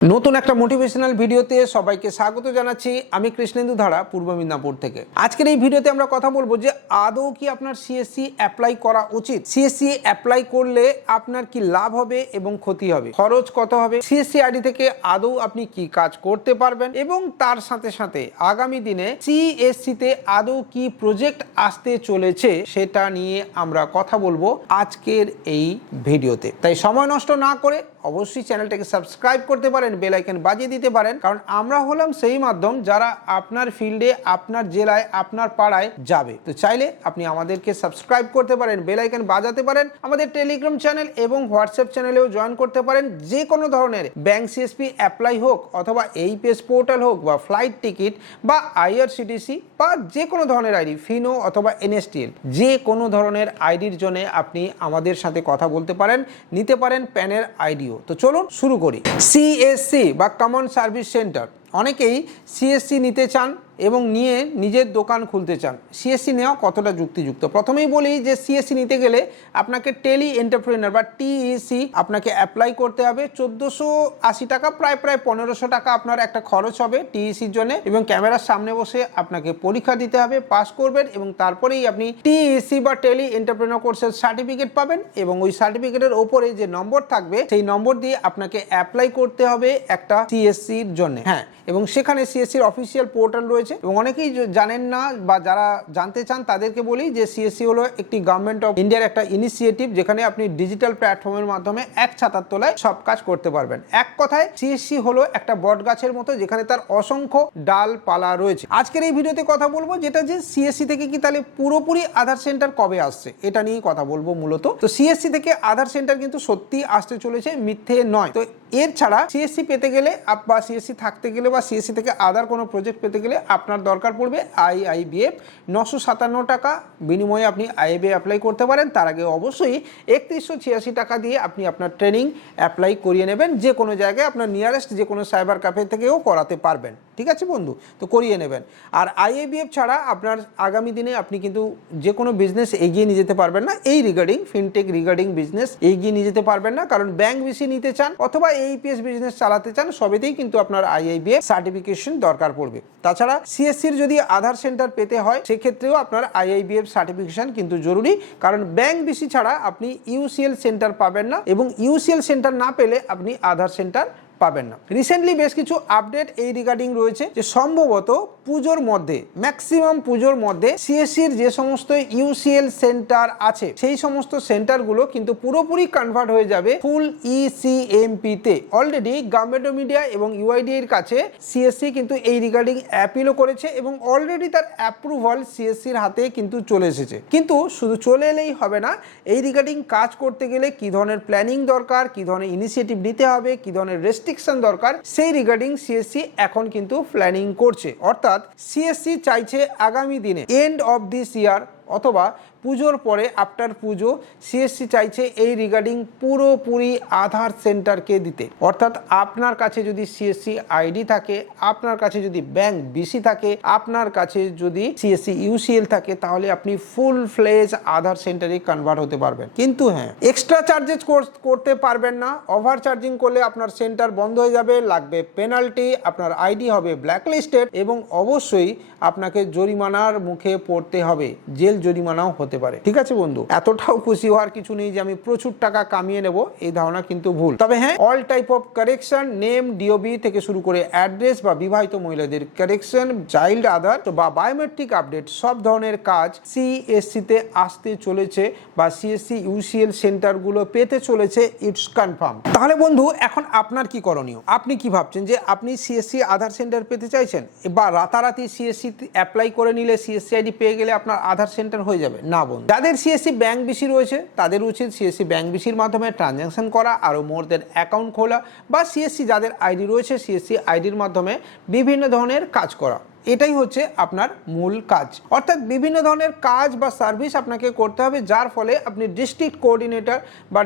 নতুন একটা মোটিভেশনাল ভিডিওতে সবাইকে স্বাগত জানাচ্ছি। আমি কৃষ্ণেন্দু ধারা, পূর্ব মিদনাপুর থেকে। আজকের এই ভিডিওতে আমরা কথা বলব যে আদৌ কি আপনার সিএসসি অ্যাপ্লাই করা উচিত? সিএসসি অ্যাপ্লাই করলে আপনার কি লাভ হবে এবং ক্ষতি হবে? খরচ কত হবে? সিএসসি আইডি থেকে আদৌ আপনি কি কাজ করতে পারবেন? এবং তার সাথে সাথে আগামী দিনে সিএসসি তে আদৌ কি প্রজেক্ট আসতে চলেছে সেটা নিয়ে আমরা কথা বলব আজকের এই ভিডিওতে। তাই সময় নষ্ট না করে অবশ্যই চ্যানেলটাকে সাবস্ক্রাইব করতে পারেন, বেল আইকন বাজিয়ে দিতে পারেন। কারণ আমরা হলাম সেই মাধ্যম যারা আপনার ফিল্ডে, আপনার জেলায়, আপনার পাড়ায় যাবে। তো চাইলে আপনি আমাদেরকে সাবস্ক্রাইব করতে পারেন, বেল আইকন বাজাতে পারেন, আমাদের টেলিগ্রাম চ্যানেল এবং হোয়াটসঅ্যাপ চ্যানেলেও জয়েন করতে পারেন। যে কোনো ধরনের ব্যাংক সিএসপি অ্যাপ্লাই হোক অথবা এইপিএস পোর্টাল হোক বা ফ্লাইট টিকিট বা আইআরসিটিসি বা যে কোনো ধরনের আইডি ফিনো অথবা এনএসটিএল যে কোনো ধরনের আইডির জন্য আপনি আমাদের সাথে কথা বলতে পারেন, নিতে পারেন প্যানের আইডিও তো চলুন শুরু করি। সিএসসি বা কমন সার্ভিস সেন্টার অনেকেই সিএসসি নিতে চান এবং নিয়ে নিজের দোকান খুলতে চান। সিএসসি নেওয়া কতটা যুক্তিযুক্ত? প্রথমেই বলি যে সিএসসি নিতে গেলে আপনাকে টেলি এন্টারপ্রেনার বা টিইসি আপনাকে অ্যাপ্লাই করতে হবে। চোদ্দোশো আশি টাকা, প্রায় প্রায় পনেরোশো টাকা আপনার একটা খরচ হবে টিইসির জন্য এবং ক্যামেরার সামনে বসে আপনাকে পরীক্ষা দিতে হবে পাস করবেন এবং তারপরেই আপনি টিইসি বা টেলি এন্টারপ্রেনার কোর্সের সার্টিফিকেট পাবেন এবং ওই সার্টিফিকেটের ওপরে যে নম্বর থাকবে, সেই নম্বর দিয়ে আপনাকে অ্যাপ্লাই করতে হবে একটা সিএসসির জন্য। হ্যাঁ এবং সেখানে সিএসসির অফিসিয়াল পোর্টাল রয়েছে। এবং অনেকেই জানেন না বা যারা জানতে চান তাদেরকে বলি যে সিএসসি হলো একটি গভর্নমেন্ট অফ ইন্ডিয়ার একটা ইনিশিয়েটিভ যেখানে আপনি ডিজিটাল প্ল্যাটফর্মের মাধ্যমে এক ছাতার তলায় সব কাজ করতে পারবেন। এক কথায় সিএসসি হলো একটা বট গাছের মতো যেখানে তার অসংখ্য ডালপালা রয়েছে। আজকের এই ভিডিওতে কথা বলব যেটা যে সিএসসি থেকে কি তাহলে পুরোপুরি আধার সেন্টার কবে আসছে, এটা নিয়েই কথা বলব মূলত। তো সিএসসি থেকে আধার সেন্টার কিন্তু সত্যি আসতে চলেছে মিথ্যে নয়। তো এর ছাড়া সিএসসি পেতে গেলে বা সিএসসি থাকতে গেলে বা সিএসসি থেকে আদার কোনো প্রজেক্ট পেতে গেলে আপনার দরকার পড়বে আইআইবিএফ নশো সাতান্ন টাকা। বিনিময়ে আপনি আইএবিএ অ্যাপ্লাই করতে পারেন। তার আগে অবশ্যই একত্রিশশো ছিয়াশি টাকা দিয়ে আপনি আপনার ট্রেনিং অ্যাপ্লাই করিয়ে নেবেন। যে কোনো জায়গায় আপনার নিয়ারেস্ট যে কোনো সাইবার ক্যাফে থেকেও করাতে পারবেন। ঠিক আছে বন্ধু? তো করিয়ে নেবেন। আর আইএবিএফ ছাড়া আপনার আগামী দিনে আপনি কিন্তু যে কোনো বিজনেস এগিয়ে নিয়ে যেতে পারবেন না। এই রিগার্ডিং ফিনটেক রিগার্ডিং বিজনেস এগিয়ে নিয়ে যেতে পারবেন না। কারণ ব্যাংক বেশি নিতে চান অথবা এইপিএস বিজনেস চালাতে চান, সবেতেই কিন্তু আপনার আইআইবিএ সার্টিফিকেশন দরকার পড়বে। তাছাড়া সিএসসির যদি আধার সেন্টার পেতে হয়, সেক্ষেত্রেও আপনার আইআইবিএফ সার্টিফিকেশন কিন্তু জরুরি। কারণ ব্যাংক বিসি ছাড়া আপনি ইউসিএল সেন্টার পাবেন না এবং ইউসিএল সেন্টার না পেলে আপনি আধার সেন্টার পাবেন না। রিসেন্টলি বেশ কিছু আপডেট এই রিগার্ডিং রয়েছে যে সম্ভবত পুজোর মধ্যে ম্যাক্সিমাম পুজোর মধ্যে সিএসসির যে সমস্ত ইউসিএল সেন্টার আছে, সেই সমস্ত সেন্টারগুলো কিন্তু পুরোপুরি কনভার্ট হয়ে যাবে ফুল E ইসিএমপি তে। অলরেডি গভর্নমেন্ট অফ ইন্ডিয়া এবং ইউআইডি এর কাছে সিএসসি কিন্তু এই রিগার্ডিং অ্যাপিলও করেছে এবং অলরেডি তার অ্যাপ্রুভাল সিএসসির হাতে কিন্তু চলে এসেছে। কিন্তু শুধু চলে এলেই হবে না, এই রিগার্ডিং কাজ করতে গেলে কি ধরনের প্ল্যানিং দরকার, কি ধরনের ইনিশিয়েটিভ নিতে হবে, কি ধরনের রেস্ট্রিকশন দরকার, সেই রিগার্ডিং সিএসসি এখন কিন্তু প্ল্যানিং করছে। অর্থাৎ সিএসসি চাইছে আগামী দিনে এন্ড অফ দিস ইয়ার অথবা পুজোর পরে আফটার পুজো সিএসসি চাইছে এই রিগার্ডিং পুরোপুরি আধার সেন্টারকে দিতে। অর্থাৎ আপনার কাছে যদি সিএসসি আইডি থাকে, আপনার কাছে যদি ব্যাংক বিসি থাকে, আপনার কাছে যদি সিএসসি ইউসিএল থাকে, তাহলে আপনি ফুল ফ্লেজ আধার সেন্টারে কনভার্ট হতে পারবেন। কিন্তু হ্যাঁ এক্সট্রা চার্জেস করতে পারবেন না। ওভার চার্জিং করলে আপনার সেন্টার বন্ধ হয়ে যাবে, লাগবে পেনাল্টি আপনার আইডি হবে ব্ল্যাকলিস্টেড এবং অবশ্যই আপনাকে জরিমানার মুখে পড়তে হবে। জেল জরিমানাও হতে পারে। ঠিক আছে বন্ধু? এতটাও খুশি হওয়ার কিছু নেই যে আমি প্রচুর টাকা কামিয়ে নেব, এই ধারণা কিন্তু ভুল। তবে হ্যাঁ all type of correction name DOB থেকে শুরু করে অ্যাড্রেস বা বিবাহিত মহিলাদের কারেকশন চাইল্ড আধার বা বায়োমেট্রিক আপডেট সব ধরনের কাজ সিএসসি তে আসতে চলেছে বা সিএসসি ইউসিএল সেন্টারগুলো পেতে চলেছে ইটস কনফার্ম তাহলে বন্ধু, এখন আপনার কি করণীয়? আপনি কি ভাবছেন যে আপনি সিএসসি আধার সেন্টার পেতে চাইছেন? বা রাতারাতি সিএসসি অ্যাপ্লাই করে নিলে সিএসসি আইডি পেয়ে গেলে আপনার আধার সেন্টার হয়ে যাবে, না বন্ধু। যাদের সিএসসি ব্যাংক বিসি রয়েছে, তাদের উচিত সিএসসি ব্যাংক বিসির মাধ্যমে ট্রানজ্যাকশন করা, আরও মোরদের অ্যাকাউন্ট খোলা, বা সিএসসি যাদের আইডি রয়েছে সিএসসি আইডির মাধ্যমে বিভিন্ন ধরনের কাজ করা। এটাই হচ্ছে আপনার মূল কাজ। অর্থাৎ বিভিন্ন ধরনের কাজ বা সার্ভিস আপনাকে করতে হবে, যার ফলে আপনি ডিস্ট্রিক্ট কোঅর্ডিনেটর বা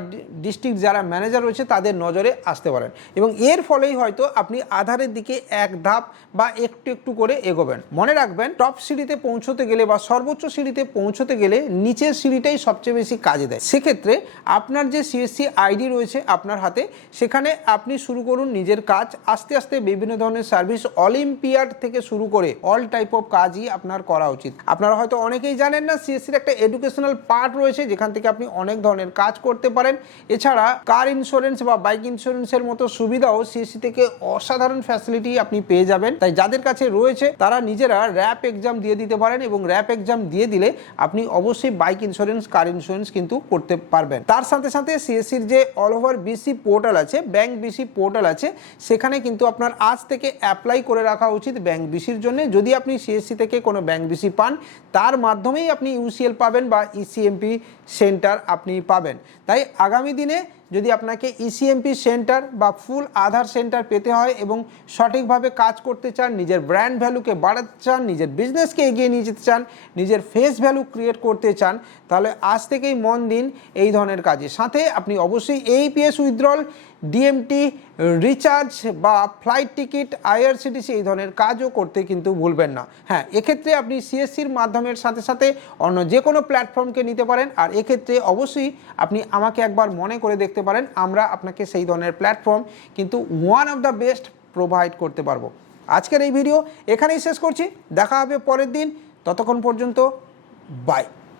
ডিস্ট্রিক্ট যারা ম্যানেজার রয়েছে তাদের নজরে আসতে পারেন। এবং এর ফলেই হয়তো আপনি আধারের দিকে এক ধাপ বা একটু একটু করে এগোবেন। মনে রাখবেন টপ সিঁড়িতে পৌঁছতে গেলে বা সর্বোচ্চ সিঁড়িতে পৌঁছতে গেলে নিচের সিঁড়িটাই সবচেয়ে বেশি কাজে দেয়। সেক্ষেত্রে আপনার যে সিএসসি আইডি রয়েছে আপনার হাতে, সেখানে আপনি শুরু করুন নিজের কাজ। আস্তে আস্তে বিভিন্ন ধরনের সার্ভিস অলিম্পিয়াড থেকে শুরু করে অল টাইপ অফ কাজই আপনার করা উচিত। আপনারা হয়তো অনেকেই জানেন না সিএসসির একটা এডুকেশনাল পার্ট রয়েছে, যেখান থেকে আপনি অনেক ধরনের কাজ করতে পারেন। এছাড়া কার ইন্স্যুরেন্স বা বাইক ইন্স্যুরেন্সের মতো সুবিধাও সিএসসি থেকে অসাধারণ ফ্যাসিলিটি আপনি পেয়ে যাবেন। তাই যাদের কাছে রয়েছে, তারা নিজেরা র্যাপ এক্সাম দিয়ে দিতে পারেন এবং র্যাপ এক্সাম দিয়ে দিলে আপনি অবশ্যই বাইক ইন্স্যুরেন্স কার ইন্স্যুরেন্স কিন্তু করতে পারবেন। তার সাথে সাথে সিএসসির যে অল ওভার বিসি পোর্টাল আছে ব্যাংক বিসি পোর্টাল আছে, সেখানে কিন্তু আপনার আজ থেকে অ্যাপ্লাই করে রাখা উচিত ব্যাংক বিসির জন্য। যদি আপনি সিএসসি থেকে কোনো ব্যাংক বিসি পান, তার মাধ্যমেই আপনি ইউসিএল পাবেন বা E ইসিএমপি সেন্টার আপনি পাবেন। তাই আগামী দিনে যদি আপনাকে E ইসিএমপি সেন্টার বা ফুল আধার সেন্টার পেতে হয় এবং সঠিকভাবে কাজ করতে চান, নিজের ব্র্যান্ড ভ্যালুকে বাড়াতে চান, নিজের বিজনেসকে এগিয়ে নিয়ে যেতে চান, নিজের ফেস ভ্যালু ক্রিয়েট করতে চান, তাহলে আজ থেকেই মন দিন এই ধরনের কাজে। সাথে আপনি অবশ্যই এইপিএস উইথড্রল ডিএমটি রিচার্জ বা ফ্লাইট টিকিট আইআরসিটিসি এই ধরনের কাজও করতে কিন্তু ভুলবেন না। হ্যাঁ এক্ষেত্রে আপনি সিএসসির মাধ্যমের সাথে সাথে অন্য যে কোনো প্ল্যাটফর্মকে নিতে পারেন। আর এক্ষেত্রে অবশ্যই আপনি আমাকে একবার মনে করে দেখতে পারেন, আমরা আপনাকে সেই ধরনের প্ল্যাটফর্ম কিন্তু one of the best provide করতে পারব। আজকের এই ভিডিও এখানেই শেষ করছি, দেখা হবে পরের দিন, ততক্ষণ পর্যন্ত বাই